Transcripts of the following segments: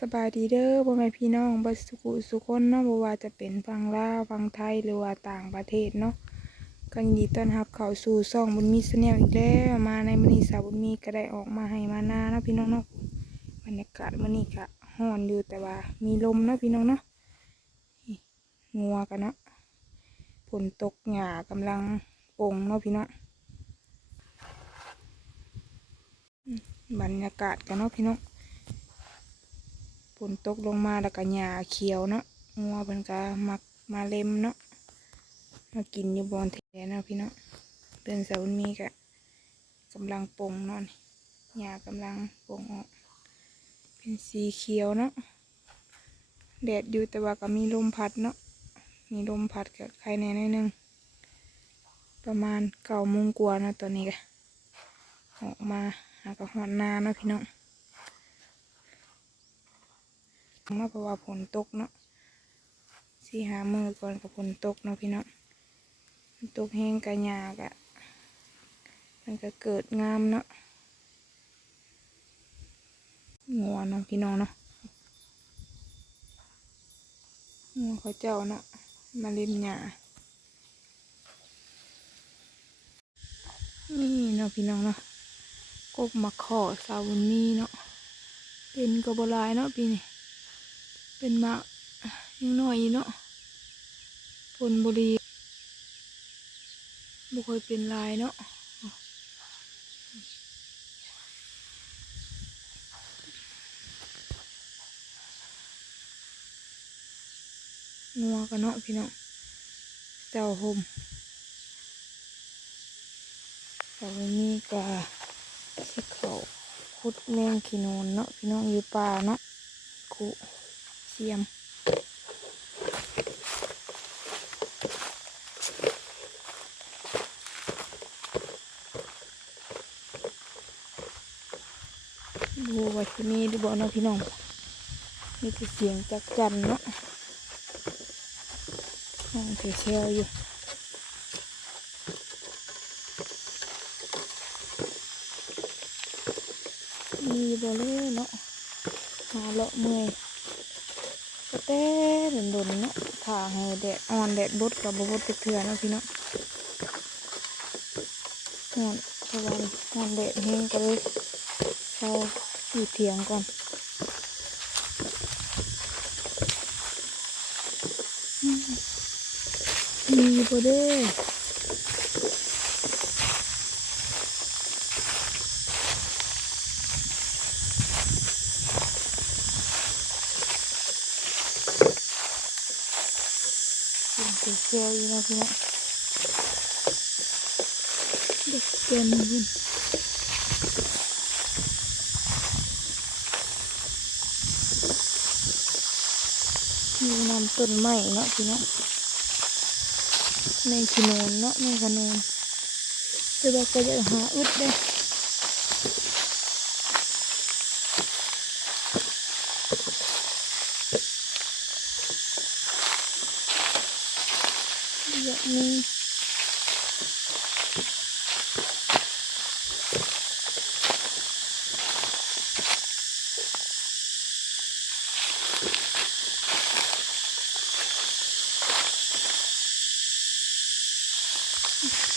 สบายดีเด้อพ่อแม่พี่น้องบัสุขุสุคนเนาะบ่ว่าจะเป็นฝั่งลาวฝั่งไทยหรือว่าต่างประเทศเนาะก็ยินดีต้อนรับเข้าสู่ช่องบุญมีแนลอีกแล้วมาในมื้อนี้สาวบุญมีก็ได้ออกมาให้มานาเนาะพี่น้องเนาะบรรยากาศมื้อนี้ก็ร้อนอยู่แต่ว่ามีลมเนาะพี่น้องเนาะงัวกันเนาะฝนตกหญ้ากำลังปงเนาะพี่น้องบรรยากาศกันเนาะพี่น้อง ฝนตกลงมาแล้วก็หญ้าเขียวเนาะงัวเพิ่นก็มักมาเล็มเนาะมากินอยู่บอนแทเนาะพี่เนาะเตือนสาวมีก็กำลังปงเนาะนี่หญ้ากำลังปงออก เป็นสีเขียวเนาะแดดอยู่แต่ว่าก็มีลมพัดเนาะมีลมพัดกับใครแน่หน่อยหนึงประมาณเก้าโมงกว่าเนาะตอนนี้ก็ออกมาหากระหอนนาเนาะพี่น้อง เนาะเพราะว่าฝนตกเนาะสี่หามือก่อนกับฝนตกเนาะพี่เนาะฝนตกแห้งกระยากะมันก็เกิดงามเนาะงัวเนาะพี่น้องเนาะงัวเขาเจ้าเนาะมาเล่นหญ้านี่เนาะพี่น้องเนาะกบมาขอสาวบุญมีเนาะเป็นกบลายเนาะปีนี้ เป็นมะยังน้อยเนาะผลบุรีบ่ค่อยเป็นลายเนาะงัวกันเนาะพี่น้องเจ้าหมแต่วันนี้ก็สิเขาคุดแมงขีนนเนาะพี่น้องอยู่ป่าเนาะคุ เสียม ดูว่าที่นี่ดูบ่เนาะพี่น้องมีแต่เสียงจักจันเนาะห้องเชียวอยู่มีบ่เลยเนาะหาเลาะเมื่อย แต่โดนๆเนาะถ่าให้แดดอ่อนแดดบดกับบดเถื่อนเนาะพี่เนาะอ่อนเพราะว่าอ่อนแดดแห้งก็เลยเราอยู่เถียงก่อนมีบ่เด้ อเป็นเสียวอยู่เนาะพี่เนาะเด็กเกินบุญมีนำต้นไม้เนาะพี่เนาะในขนนเนาะในขนนจะบอกก็จะหาอึดได้ อยากมี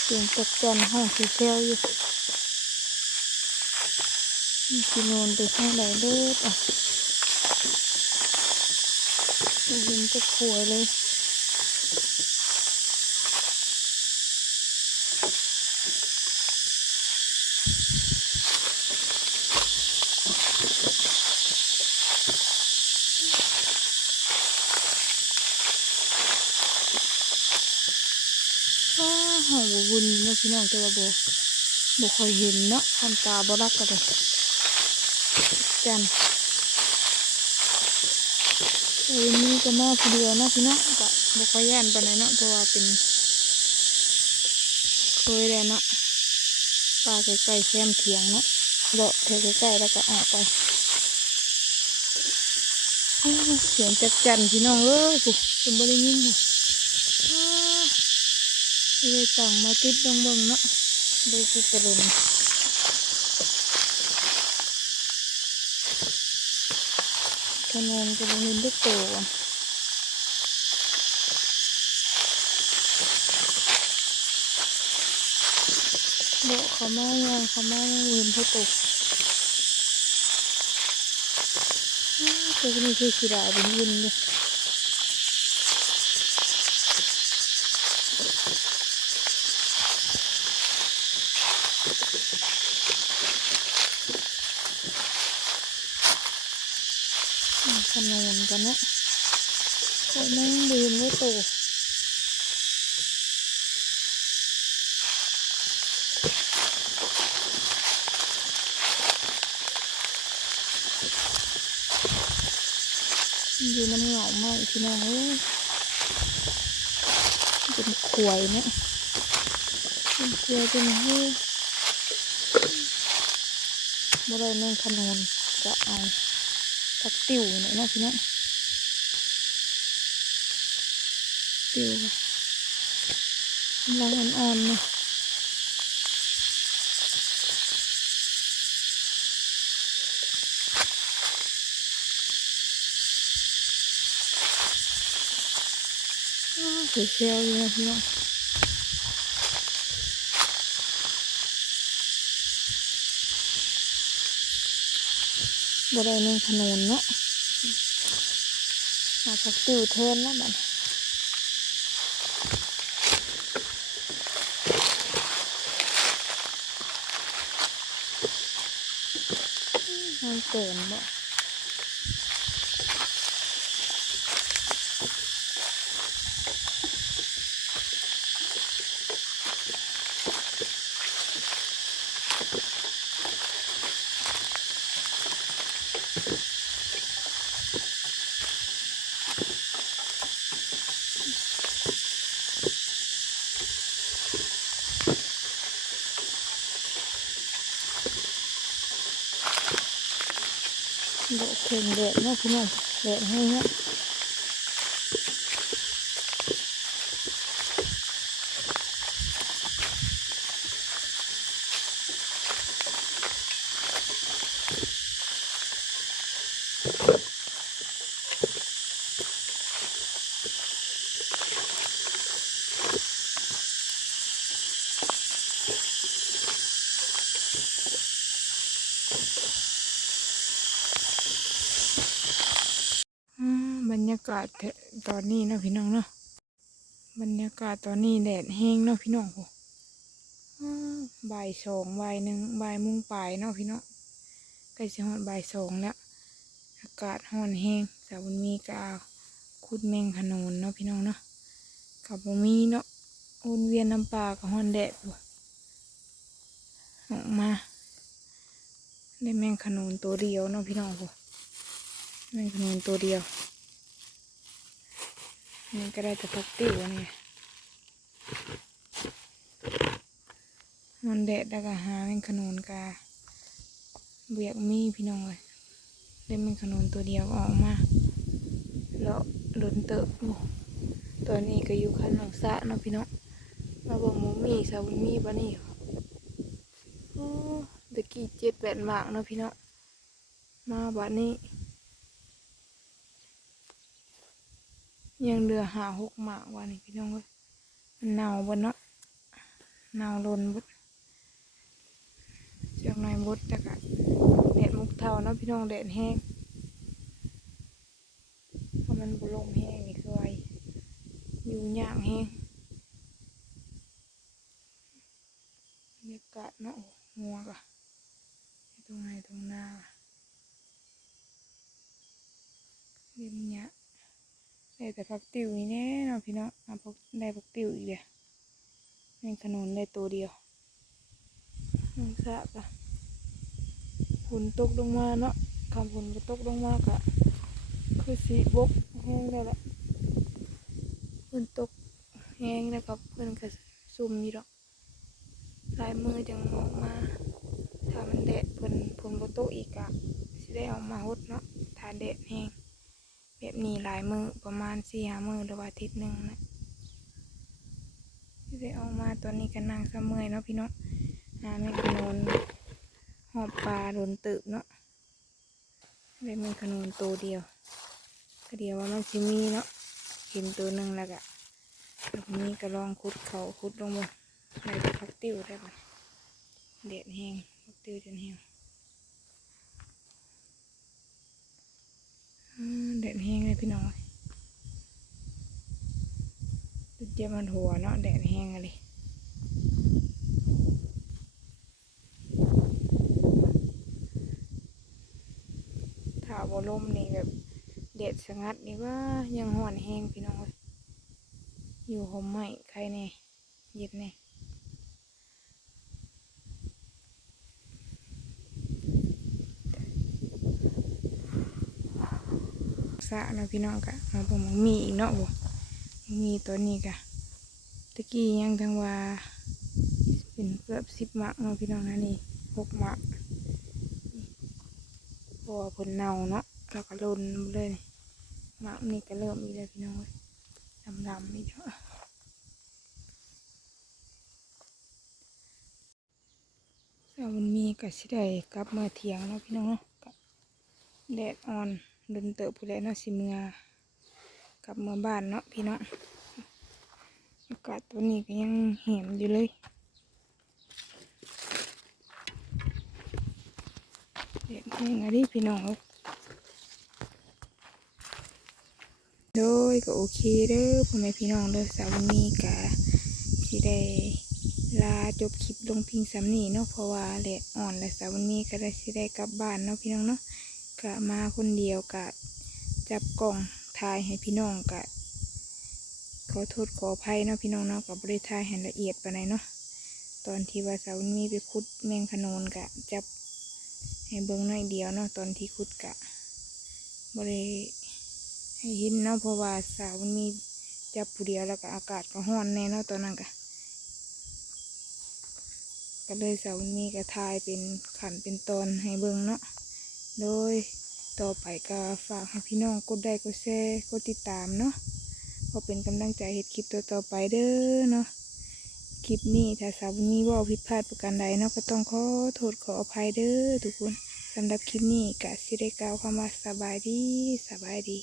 เสียงตกจันห้องเซลอยู่มีขนนไปข้างไหนเลิศอะยินจะขวยเลย ว้า หาบุญเนาะพี่น้องแต่ว่าบ่บ่ค่อยเห็นเนาะทำตาบ่รักกันเลยจันเอ้ยนี่ก็มาผู้เดียวเนาะพี่น้องก็บ่ค่อยย่านปานเนาะเพราะว่าเป็นเคยแล้วเนาะปลาใกล้ๆแคมเถียงเนาะเลาะแถวใกล้ๆแล้วก็ออกไปเสียงจักจันพี่น้องเอ้ยปุ๊เป็นบ่ได้ยินเนาะอ้า เลยต่างมาติดดงบิงเนาะเลยติดตะลุนคะแนนจะลงเห็นทุกตัวเดาะเขามายังเขามายังเห็นทุกตัวอ้าวตัวนี้คือขี้ดาเป็นวินเลย อืมคะแนนกันนะเขาไม่ลืมไม่ตัวอยู่น้ำเหงาไหมพี่น้องเป็นขวยเนี่ยเป็นขวยเป็นเฮ้ บ่ได้แม่งขนนจะเอาผักติ๋วเนี่ยนะพี่น้องติ๋วกำลังอ่อนๆเนี่ยเชียวอยู่นะพี่น้อง บ่ได้แม่งขนนเนาะเอาผักติวเทินแล้วมันมันเกินบ่ ถึงเดือดเนาะพี่น้องเดือดให้เนี่ย บรรยากาศตอนนี้เนาะพี่น้องเนาะบรรยากาศตอนนี้แดดแห้งเนาะพี่น้องโหอ้บ่ายสองบ่ายหนึ่งบ่ายมุงปลายเนาะพี่น้องใกล้จะฮอดบ่ายสองแล้วอากาศร้อนแห้งสาวบุญมีกเอาคุดแมงขนนเนาะพี่น้องเนาะกับบ่มีเนาะวนเวียนน้ำปลากับฮอนแดดอยู่ออกมาได้แมงขนนตัวเดียวเนาะพี่น้องโหแมงขนนตัวเดียว นี่ก็ได้แต่พักติ๋วนี่มันแดดแล้วก็หาแมงขนนกาเบียกมีพี่น้องเลยได้แมงขนุนตัวเดียวออกมาแล้วหล้นเติบอยู่ตัวนี้ก็อยู่ข้างหลังสะเนาะพี่น้องมาบอกหมูมีสาวบุญมีบ้านี่ตะกี้เจ็ดแปดหมากเนาะพี่น้องมาบ้าน ยังเหลือหาหกหมากวันนี้พี่น้องเว้ยมันเน่าบนเนาะเน่าลนบดจากหน่อยบดแต่กะแดดมุกเทาเนาะพี่น้องแดดแห้งเพราะมันบุลมแห้งนี่คือไวอยู่ยากแห้งบรรยากาศเนาะงัวกะตรงไหนตรงหน้าเรียมเนี้ย ได้แต่พักติวนี่แน่เนาะพี่น้องเอาพกได้พักติวอีกเดียวแมงขนนได้ตัวเดียวน้องสะกะฝนตกลงมาเนาะคำฝนก็ตกลงมากะคือสีบกแห้งแล้วแหละฝนตกแห้งแล้วกับเพื่อนก็ซุ่มอยู่ดอกลายมือจังออกมาถ้ามันแดดเพิ่นฝนบ่ตกอีกอะสิได้ออกมาหดเนาะถ้าแดดแห้ง แบบนี้หลายมือประมาณสี่ห้ามือหรือว่าอาทิตย์หนึ่งนะสิได้ออกมาตอนนี้ก็นั่งเสมอยเนาะพี่เนาะหาแม่ขนนหอบปลาโดนตึบเนาะได้แมงขนนตัวเดียวก็เดียวว่ามันสิมีเนาะเห็นตัวหนึ่งแล้วก็แบบนี้ก็ลองคุดเขาคุดลงบนในพักติ้วได้ปะเด็ดแห้งพักติ้วจนแห้ง อืมเด็ดแห้งเลยพี่น้องจุดเจ็บมันหัวเนาะแดดแห้งเลยถ้าบลมนี่แบบเด็ดสงัดนี่ว่ายังห่อนแห้งพี่น้องอยอยู่ห่มไหมใครแน่เย็นแน่ สะเนาะพี่น้องกะมาบ่มังมีอีกเนาะบ่มีตัวนี้กะตะกี้ยังทั้งว่า เป็นเกือบสิบหมักเนาะพี่น้องนะนี่หกหมักพราะว่าผลเน่าเนาะแล้วก็ลนเลยหมักนี่ก็เริ่มอีกแล้วพี่น้องเอ้ยดำๆนี่เนาะสาวมันมีก็สิได้กลับมาเถียงเนาะพี่น้องเนาะแดดอ่อน เดินเติบผู้ใดเนาะสิเมื่อกลับเมือบ้านเนาะพี่น้องอากาศตัวนี้ก็ยังเห็นอยู่เลยเด็กเองอะดิพี่น้องโดยก็โอเคเด้อพ่อแม่พี่น้องเด้อสาวนี้กะสิได้ลาจบคลิปลงพิงสำนีเนาะเพราะว่าแดดอ่อนและสาวนี้ก็ได้สิได้กลับบ้านเนาะพี่น้องเนาะ กะมาคนเดียวกะ จับกล่องถ่ายให้พี่น้องกะ ขอโทษขออภัยเนาะพี่น้องเนาะกับบริถ่ายให้ละเอียดไปานเนาะตอนที่ว่าสาวนี้ไปคุดแมงขนนกะ จับให้เบิ่งน่อยเดียวเนาะตอนที่ขุดกะบ่ได้ให้ห็นเนาะเพราะว่าสาวมีจับผู้เดียวแล้วก็อากาศก็ร้อนแน่เนาะตอนนั้นกะก็เลยสาวมันมีก็ทายเป็นขันเป็นตอนให้เบิ่งเนาะ โดยต่อไปก็ฝากให้พี่น้องกดไลค์กดแชร์กดติดตามเนาะก็เป็นกำลังใจเห็ดคลิปต่อไปเด้อเนาะคลิปนี้ถ้าสาวนี้ว่าผิดพลาดประการใดเนาะก็ต้องขอโทษขออภัยเด้อทุกคนสำหรับคลิปนี้กะสิได้กล่าวคำว่าสบายดีสบายดี